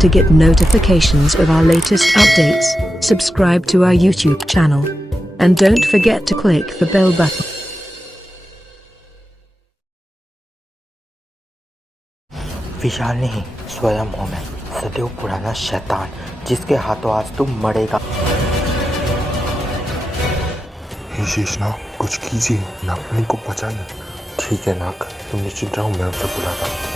To get notifications of our latest updates, subscribe to our YouTube channel. And don't forget to click the bell button. विशाल नहीं, स्वयं हूँ मैं, सदैव पुराना शैतान, जिसके हाथों आज तू मरेगा। हे शेषनाग, कुछ कीजिए, नागमणि को बचाइए। ठीक है नाग, तुम निश्चिंत रहो, मैं उसे बुलाता हूँ।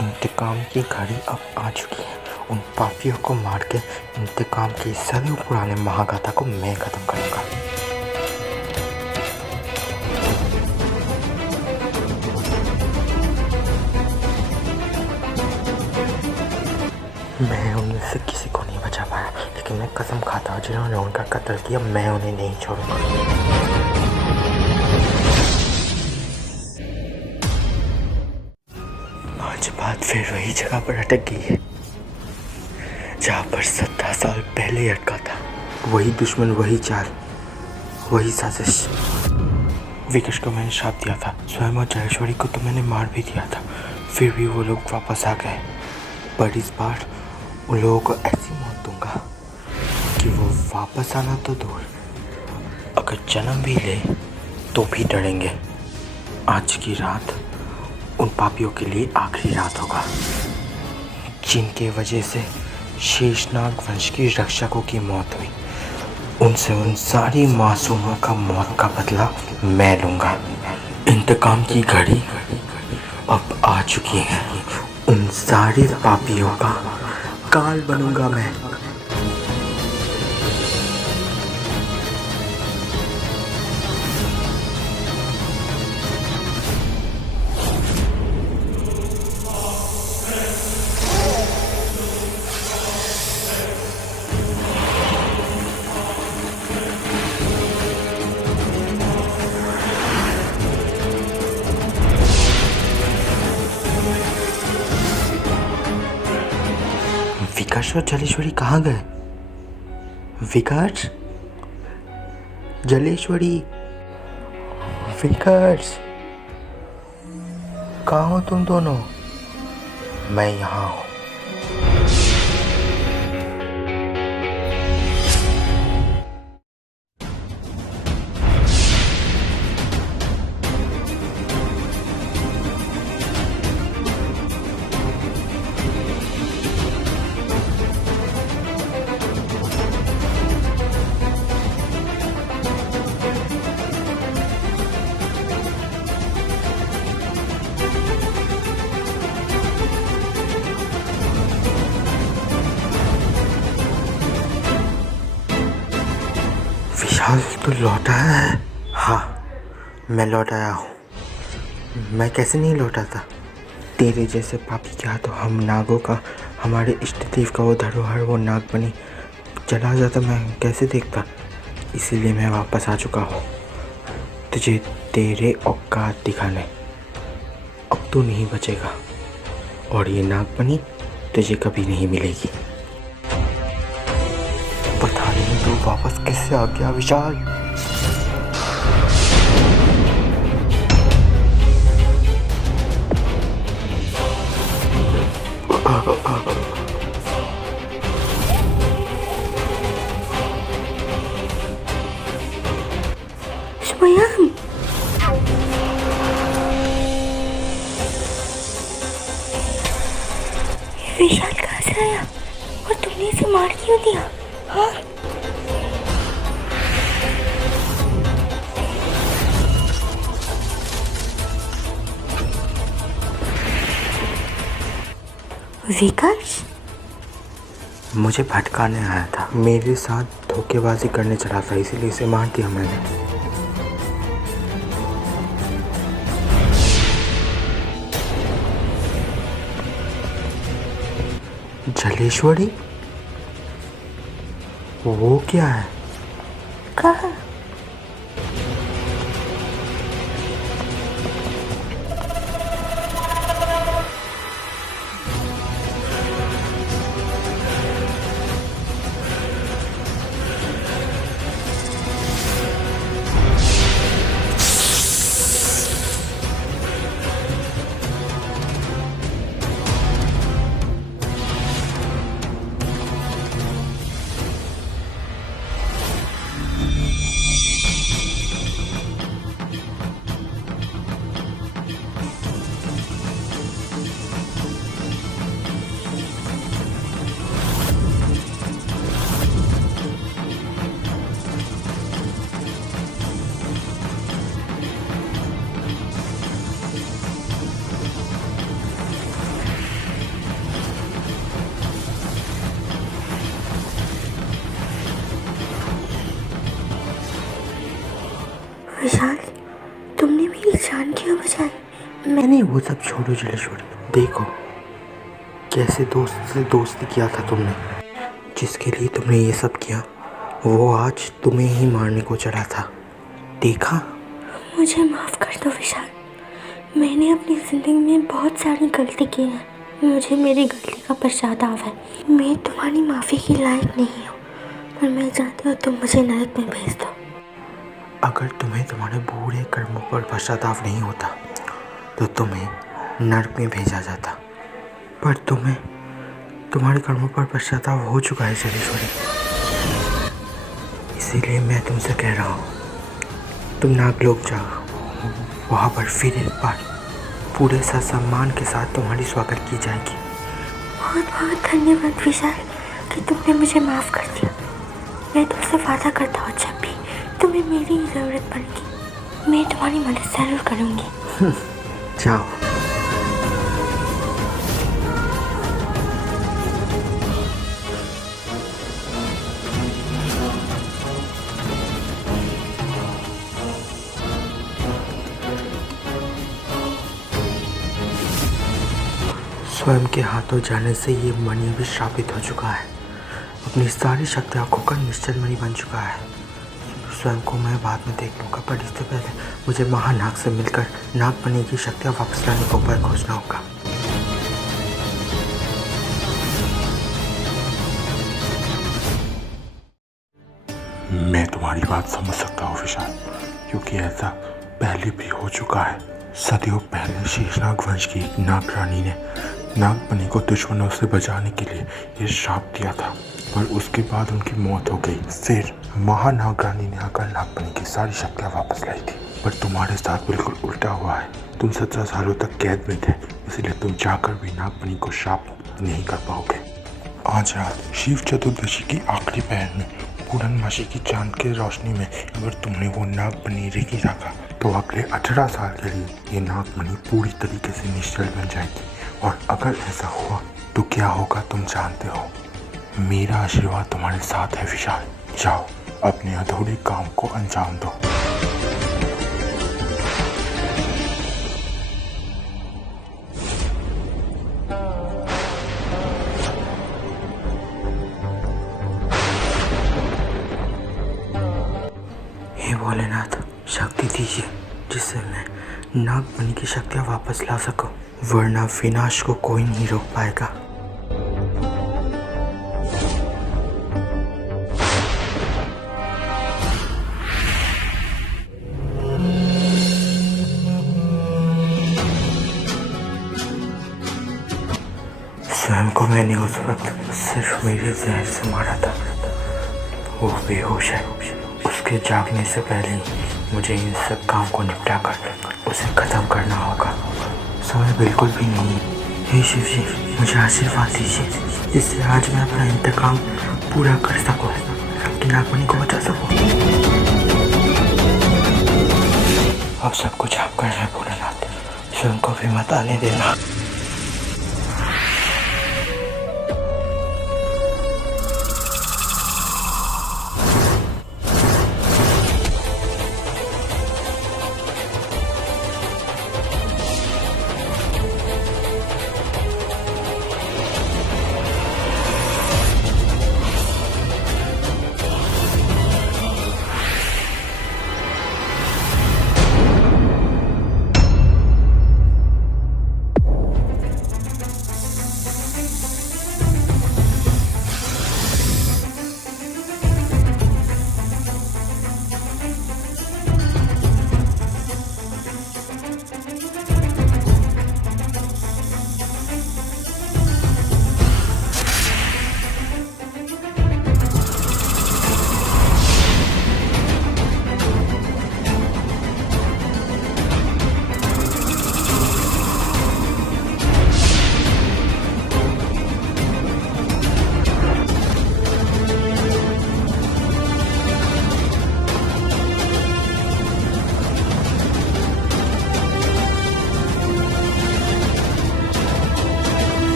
इंतकाम की घड़ी अब आ चुकी है। उन पापियों को मार के इंतकाम की सदैव पुराने महागाथा को मैं खत्म करूँगा। मैं उनमें से किसी को नहीं बचा पाया, लेकिन मैं कसम खाता हूँ जिन्होंने उनका कत्ल किया, मैं उन्हें नहीं छोड़ूंगा। आज बात फिर वही जगह पर अटक गई है जहाँ पर 17 साल पहले अटका था। वही दुश्मन, वही चाल, वही साजिश। विकश को मैंने श्राप दिया था, स्वयं और जलेश्वरी को तो मैंने मार भी दिया था, फिर भी वो लोग वापस आ गए। पर इस बार उन लोगों को ऐसी मौत दूंगा कि वो वापस आना तो दूर, अगर जन्म भी ले तो भी डरेंगे। आज की रात उन पापियों के लिए आखिरी रात होगा, जिनके वजह से शेषनाग वंश की रक्षकों की मौत हुई। उनसे उन सारी मासूमों का मौत का बदला मैं लूँगा। इंतकाम की घड़ी अब आ चुकी है। उन सारे पापियों का काल बनूंगा मैं। विकास और जलेश्वरी कहाँ गए? विकास, जलेश्वरी, विकास, कहाँ हो तुम दोनों? मैं यहाँ हूँ। विशाल तो लौटा है। हाँ, मैं लौट आया हूँ। मैं कैसे नहीं लौटा था? तेरे जैसे पापी के हाथों हम नागों का, हमारे इष्ट देव का वो धरोहर, वो नागमणि चला जाता, मैं कैसे देखता? इसीलिए मैं वापस आ चुका हूँ तुझे तेरे औकात दिखाने। अब तू नहीं बचेगा और ये नागमणि तुझे कभी नहीं मिलेगी। पता नहीं तू वापस कैसे आ गया विशाल। स्वयं विशाल कहाँ से आया और तुमने इसे मार क्यों दिया? हाँ? विकास मुझे भटकाने आया था, मेरे साथ धोखेबाजी करने चला था, इसीलिए इसे मार दिया मैंने। जलेश्वरी, वो क्या है? कहाँ? विशाल, नहीं वो सब छोड़ो जलेश्वरी। देखो कैसे दोस्त से दोस्ती किया था तुमने, जिसके लिए तुमने ये सब किया वो आज तुम्हें ही मारने को चला था। देखा? मुझे माफ़ कर दो विशाल। मैंने अपनी ज़िंदगी में बहुत सारी गलती की है। मुझे मेरी गलती का पश्चाताप है। मैं तुम्हारी माफ़ी की लायक नहीं हूँ, पर मैं चाहती हूँ तुम मुझे नरक में भेज दो। अगर तुम्हें तुम्हारे बुरे कर्मों पर पश्चाताप नहीं होता तो तुम्हें नरक में भेजा जाता, पर तुम्हें तुम्हारे कर्मों पर पश्चाताप हो चुका है जलेश्वरी। इसीलिए मैं तुमसे कह रहा हूँ तुम नागलोक जाओ, वहाँ पर फिर एक बार पूरे सम्मान के साथ तुम्हारी स्वागत की जाएगी। बहुत बहुत धन्यवाद विशाल कि तुमने मुझे माफ़ कर दिया। मैं तुमसे वादा करता हूँ जब भी तुम्हें मेरी ज़रूरत पड़ेगी मैं तुम्हारी मदद ज़रूर करूँगी। जाओ। स्वयं के हाथों जाने से ये मणि भी श्रापित हो चुका है। अपनी सारी शक्तियाँ खोकर निश्चल मणि बन चुका है। स्वयं को मैं बाद में देख लूँगा, पर इससे पहले मुझे महानाग से मिलकर नागमणि की शक्तियाँ वापस लाने का उपाय खोजना होगा। मैं तुम्हारी बात समझ सकता हूँ विशाल, क्योंकि ऐसा पहले भी हो चुका है। सदियों पहले शेषनाग वंश की नाग रानी ने नागमणि को दुश्मनों से बचाने के लिए ये श्राप दिया था, पर उसके बाद उनकी मौत हो गई। फिर महानाग रानी ने आकर नागमणि की सारी शक्तियाँ वापस लाई थी, पर तुम्हारे साथ बिल्कुल उल्टा हुआ है। तुम 17 सालों तक कैद में थे, इसलिए तुम जाकर भी नागमणि को श्राप नहीं कर पाओगे। आज रात शिव चतुर्दशी की आखिरी पहर में पूर्णमासी की चांद की रोशनी में अगर तुमने वो नागमणि रेखी रखा तो अगले 18 साल के लिए ये नागमणि पूरी तरीके से निश्चल बन जाएगी। और अगर ऐसा हुआ तो क्या होगा तुम जानते हो। मेरा आशीर्वाद तुम्हारे साथ है विशाल। जाओ अपने अधूरे काम को अंजाम दो। हे भोलेनाथ, शक्ति दीजिए जिससे मैं नागमणि की शक्तियाँ वापस ला सकूं, वरना विनाश को कोई नहीं रोक पाएगा। स्वयं को मैंने उस वक्त सिर्फ मेरे जहर से मारा था। वो बेहोश है। उसके जागने से पहले ही मुझे इन सब काम को निपटा कर उसे खत्म करना होगा। समय बिल्कुल भी नहीं है। हे शिव जी, मुझे आशीर्वाद दीजिए जिससे आज मैं अपना इंतकाम पूरा कर सकूं, कि नागमणि को बचा सकूं। अब सब कुछ आप कर रहे हैं भोलेनाथ, स्वयं को भी मत आने देना।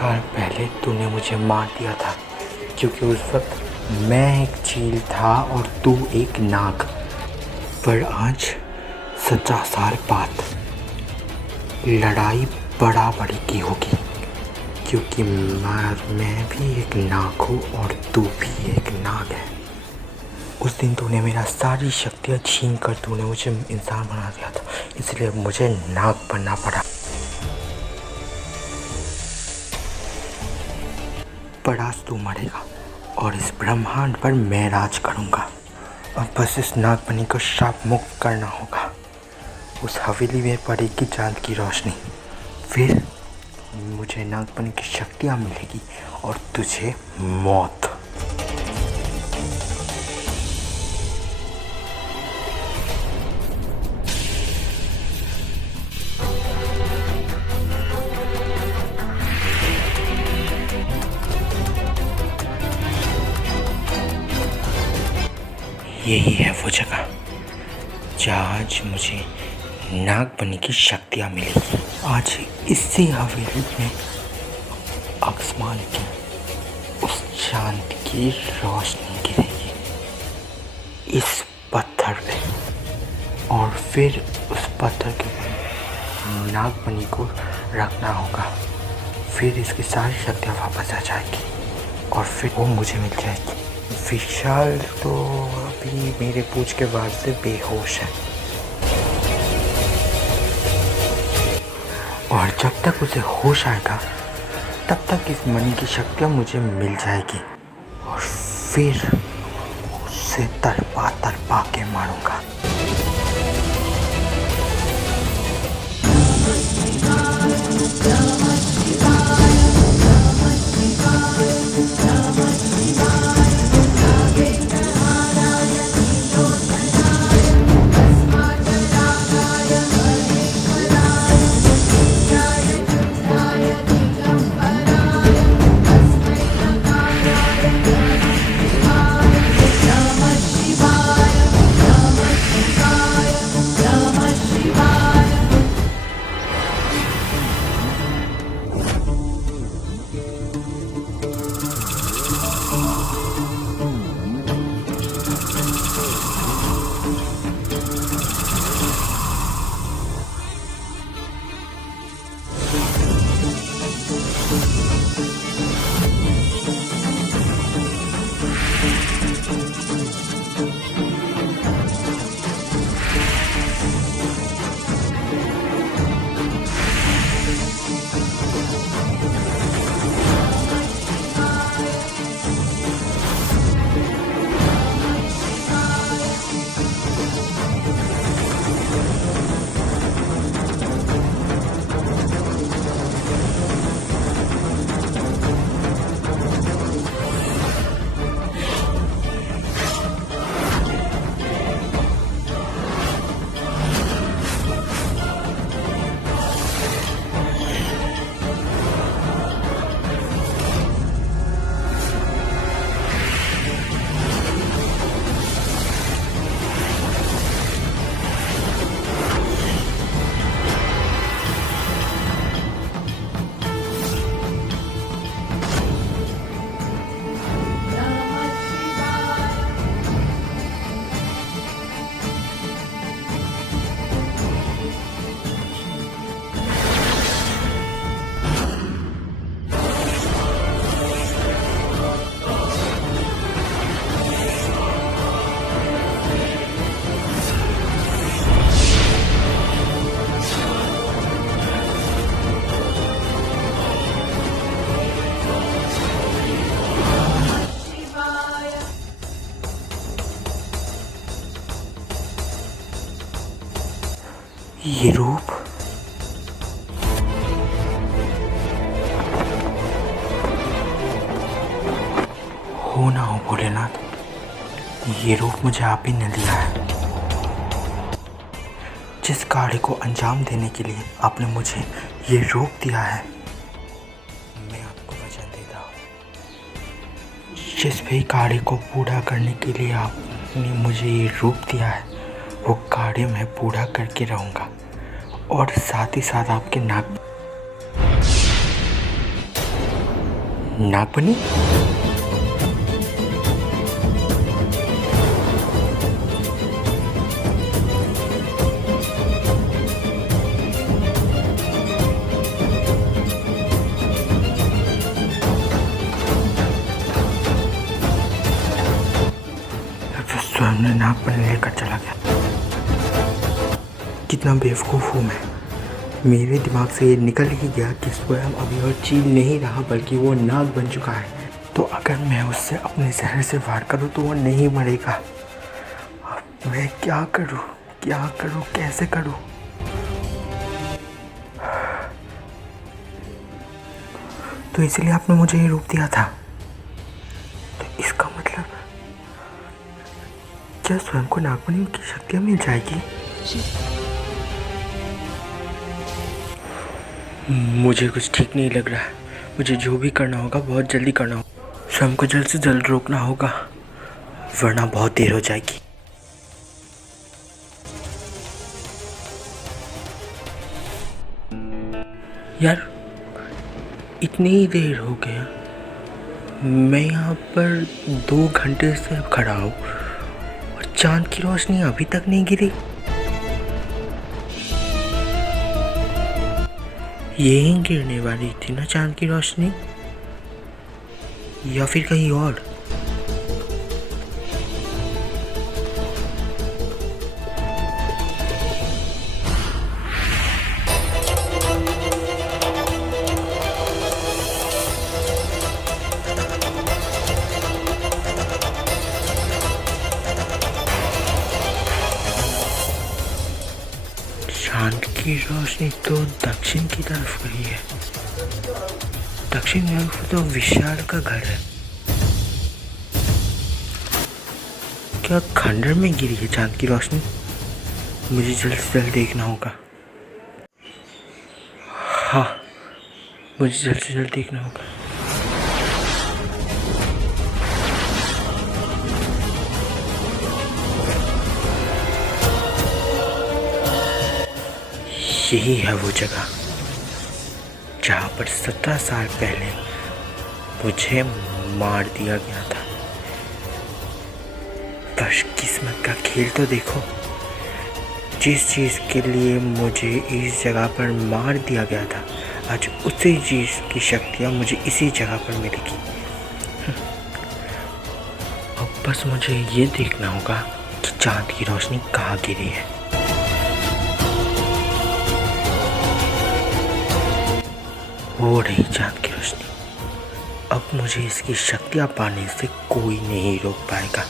साल पहले तूने मुझे मार दिया था, क्योंकि उस वक्त मैं एक चील था और तू एक नाग। पर आज 17 साल बाद लड़ाई बराबरी की होगी, क्योंकि मैं भी एक नाग हूँ और तू भी एक नाग है। उस दिन तूने मेरा सारी शक्तियाँ छीन कर तूने मुझे इंसान बना दिया था, इसलिए मुझे नाग बनना पड़ा। पर आज तू मरेगा और इस ब्रह्मांड पर मैं राज करूँगा। अब बस इस नागमणि को श्राप मुक्त करना होगा। उस हवेली में पड़ेगी चांद की रोशनी, फिर मुझे नागमणि की शक्तियाँ मिलेगी और तुझे मौत। यही है वो जगह जहाँ आज मुझे नागमणि की शक्तियाँ मिलेगी। आज इसी हवेली में आसमान की उस चांद की रोशनी गिरेगी इस पत्थर पे, और फिर उस पत्थर के ऊपर नागमणि को रखना होगा। फिर इसकी सारी शक्तियाँ वापस आ जाएगी और फिर वो मुझे मिल जाएगी। विशाल तो अभी मेरे पूछ के बाद से बेहोश है, और जब तक उसे होश आएगा तब तक इस मणि की शक्तियाँ मुझे मिल जाएगी और फिर उसे तड़पा के मारूंगा। ये रूप हो ना हो भोलेनाथ, ये रूप मुझे आप ही ने दिया है। जिस कार्य को अंजाम देने के लिए आपने मुझे ये रूप दिया है, मैं आपको वचन देता हूँ, जिस भी कार्य को पूरा करने के लिए आपने मुझे ये रूप दिया है, वो कार्य मैं पूरा करके रहूँगा और साथ ही साथ आपके नाक नागमणि? स्वयं ने नागमणि लेकर चला गया। कितना बेवकूफ़ हूँ मैं। मेरे दिमाग से ये निकल ही गया कि स्वयं अभी और चील नहीं रहा बल्कि वो नाग बन चुका है। तो अगर मैं उससे अपने जहर से वार करूँ तो वो नहीं मरेगा। अब मैं क्या करूँ, कैसे करूँ? तो इसलिए आपने मुझे ये रूप दिया था। तो इसका मतलब क्या स्वयं को नागमणि की शक्तियाँ मिल जाएगी? मुझे कुछ ठीक नहीं लग रहा है। मुझे जो भी करना होगा बहुत जल्दी करना होगा। स्वयं को जल्द से जल्द रोकना होगा वरना बहुत देर हो जाएगी। यार इतनी ही देर हो गया, मैं यहाँ पर 2 घंटे से खड़ा हूँ और चांद की रोशनी अभी तक नहीं गिरी। यहीं गिरने वाली थी ना चांद की रोशनी, या फिर कहीं और? चांद की रोशनी तो दक्षिण की तरफ गई है। दक्षिण में तो विशाल का घर है। क्या खंडर में गिरी है चांद की रोशनी? मुझे जल्द से जल्द देखना होगा। हाँ, मुझे जल्द से जल्द देखना होगा। यही है वो जगह जहाँ पर 17 साल पहले मुझे मार दिया गया था। बस किस्मत का खेल तो देखो, जिस चीज़ के लिए मुझे इस जगह पर मार दिया गया था आज उसी चीज़ की शक्तियाँ मुझे इसी जगह पर मिलेगी। अब बस मुझे ये देखना होगा कि चांद की रोशनी कहाँ गिरी है। हो रही चांद की रोशनी। अब मुझे इसकी शक्तियाँ पाने से कोई नहीं रोक पाएगा।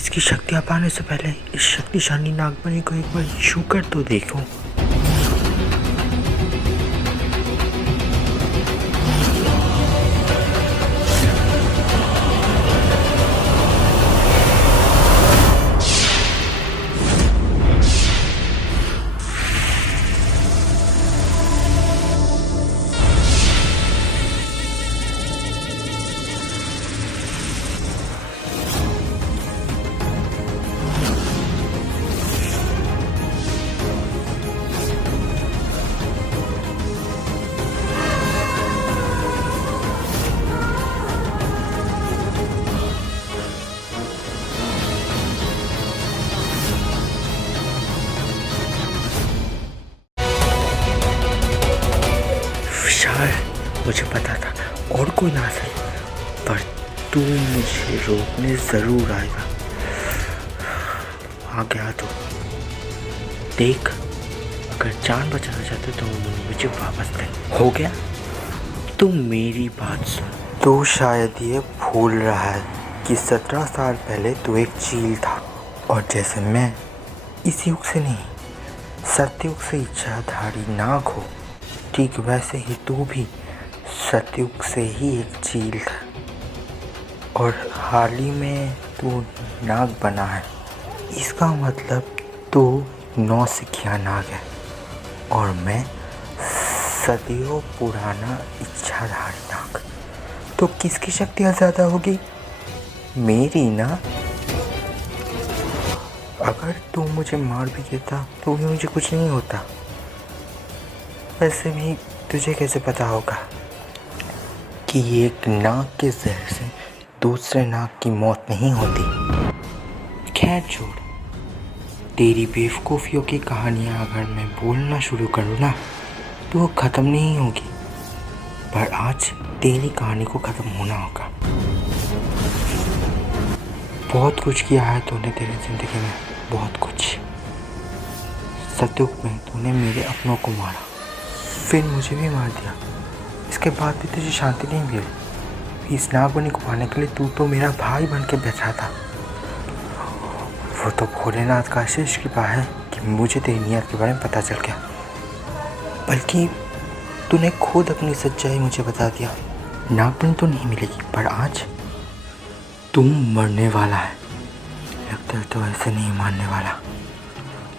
इसकी शक्तियाँ पाने से पहले इस शक्तिशाली नागमणि को एक बार छू कर तो देखूं। कोई ना सही, पर तू मुझे रोकने ज़रूर आएगा। आ गया तो देख, अगर जान बचाना चाहते तो मुझे वापस दे। हो गया? तू मेरी बात सुन। तू शायद ये भूल रहा है कि 17 साल पहले तू एक चील था, और जैसे मैं इस युग से नहीं, सतयुग से इच्छाधारी नाग हो, ठीक वैसे ही तू भी सतयुग से ही एक चील था, और हाल ही में तू नाग बना है। इसका मतलब तू नौसिखिया नाग है, और मैं सदियों पुराना इच्छाधारी नाग। तो किसकी शक्तियाँ ज़्यादा होगी? मेरी ना। अगर तू मुझे मार भी देता तो भी मुझे कुछ नहीं होता। वैसे भी तुझे कैसे पता होगा कि एक नाग के जहर से दूसरे नाग की मौत नहीं होती? खैर छोड़, तेरी बेवकूफ़ियों की कहानियाँ अगर मैं बोलना शुरू करूँ ना तो वो ख़त्म नहीं होगी, पर आज तेरी कहानी को ख़त्म होना होगा। बहुत कुछ किया है तूने तेरी ज़िंदगी में, बहुत कुछ। सतयुग में तूने मेरे अपनों को मारा, फिर मुझे भी मार दिया। इसके बाद भी तुझे शांति नहीं मिली। इस नागमणि को पाने के लिए तू तो मेरा भाई बन के बैठा था। वो तो भोलेनाथ का आशीष कृपा है कि मुझे तेरी नियत के बारे में पता चल गया, बल्कि तूने खुद अपनी सच्चाई मुझे बता दिया। नागमणि तो नहीं मिलेगी, पर आज तुम मरने वाला है। लगता है तो ऐसे नहीं मारने वाला।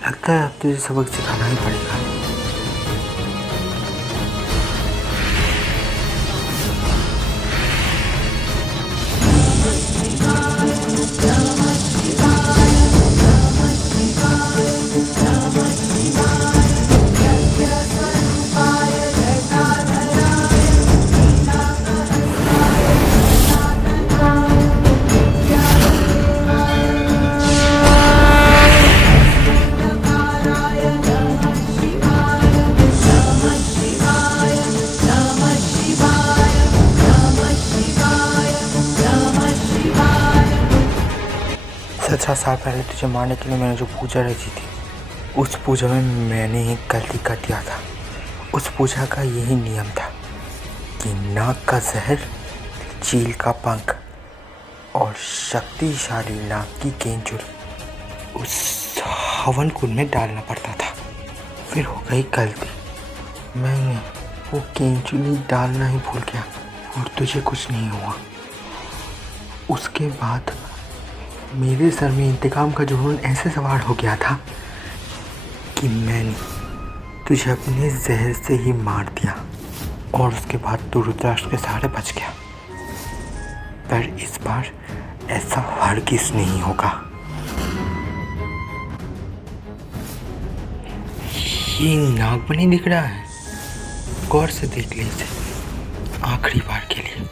लगता है अब तुझे सबक सिखाना ही पड़ेगा। अच्छा, साल पहले तुझे मारने के लिए मैंने जो पूजा रची थी, उस पूजा में मैंने एक गलती कर दिया था। उस पूजा का यही नियम था कि नाग का जहर, चील का पंख और शक्तिशाली नाग की केंचुल उस हवन कुंड में डालना पड़ता था। फिर हो गई गलती, मैंने वो केंचुली डालना ही भूल गया और तुझे कुछ नहीं हुआ। उसके बाद मेरे सर में इंतकाम का जुनून ऐसे सवार हो गया था कि मैंने तुझे अपने जहर से ही मार दिया, और उसके बाद तू रुद्राक्ष के सहारे बच गया। पर इस बार ऐसा हरगिज़ नहीं होगा। ये नागमणि दिख रहा है, गौर से देख ले इसे आखिरी बार के लिए,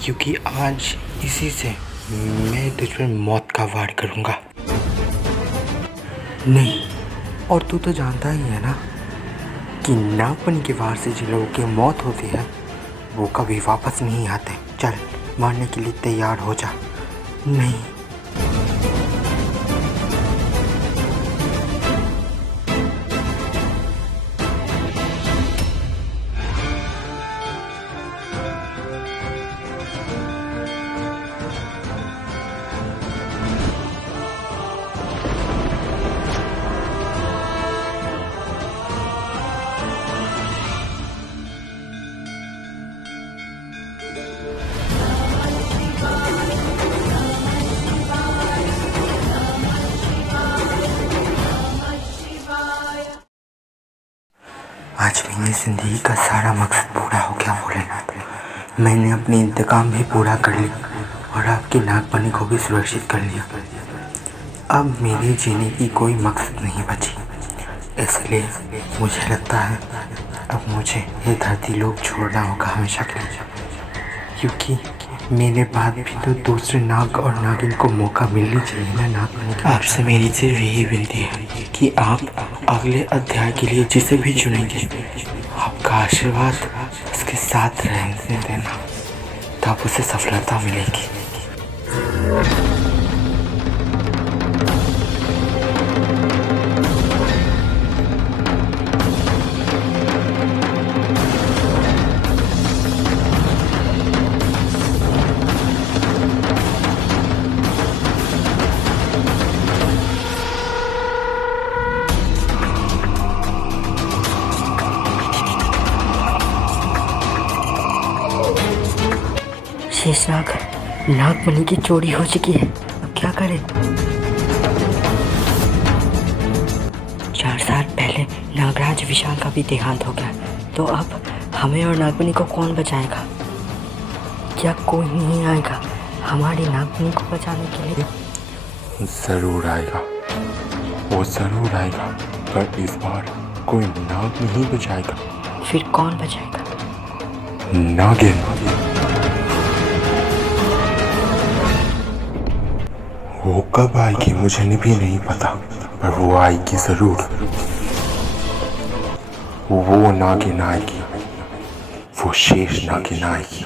क्योंकि आज इसी से मैं तुझ पर मौत का वार करूँगा। नहीं, और तू तो जानता ही है ना कि नागमणि के वार से जिन लोगों की मौत होती है वो कभी वापस नहीं आते। चल, मारने के लिए तैयार हो जा। नहीं, आज मेरी ज़िंदगी का सारा मकसद पूरा हो गया भोलेनाथ। मैंने अपनी इंतकाम भी पूरा कर लिया और आपकी नागमणि को भी सुरक्षित कर लिया। अब मेरे जीने की कोई मकसद नहीं बची, इसलिए मुझे लगता है अब मुझे ये धरती लोग छोड़ना होगा हमेशा के लिए, क्योंकि मेरे बाद भी तो दूसरे नाग और नागिन को मौका मिलनी चाहिए ना नागमणि। आपसे मेरी सिर्फ यही विनती है कि आप अगले अध्याय के लिए जिसे भी चुनेंगे, आपका आशीर्वाद उसके साथ रहने देना, तब उसे सफलता मिलेगी। शेषनाग, नागमणि की चोरी हो चुकी है, अब क्या करें? 4 साल पहले नागराज विशाल का भी देहांत हो गया, तो अब हमें और नागमणि को कौन बचाएगा? क्या कोई नहीं आएगा हमारी नागमणि को बचाने के लिए? जरूर आएगा, वो जरूर आएगा, पर इस बार कोई नाग नहीं बचाएगा। फिर कौन बचाएगा? नागिन। वो कब आएगी मुझे भी नहीं पता, पर वो आएगी जरूर। वो नागिन आएगी, वो शेष नागिन आएगी।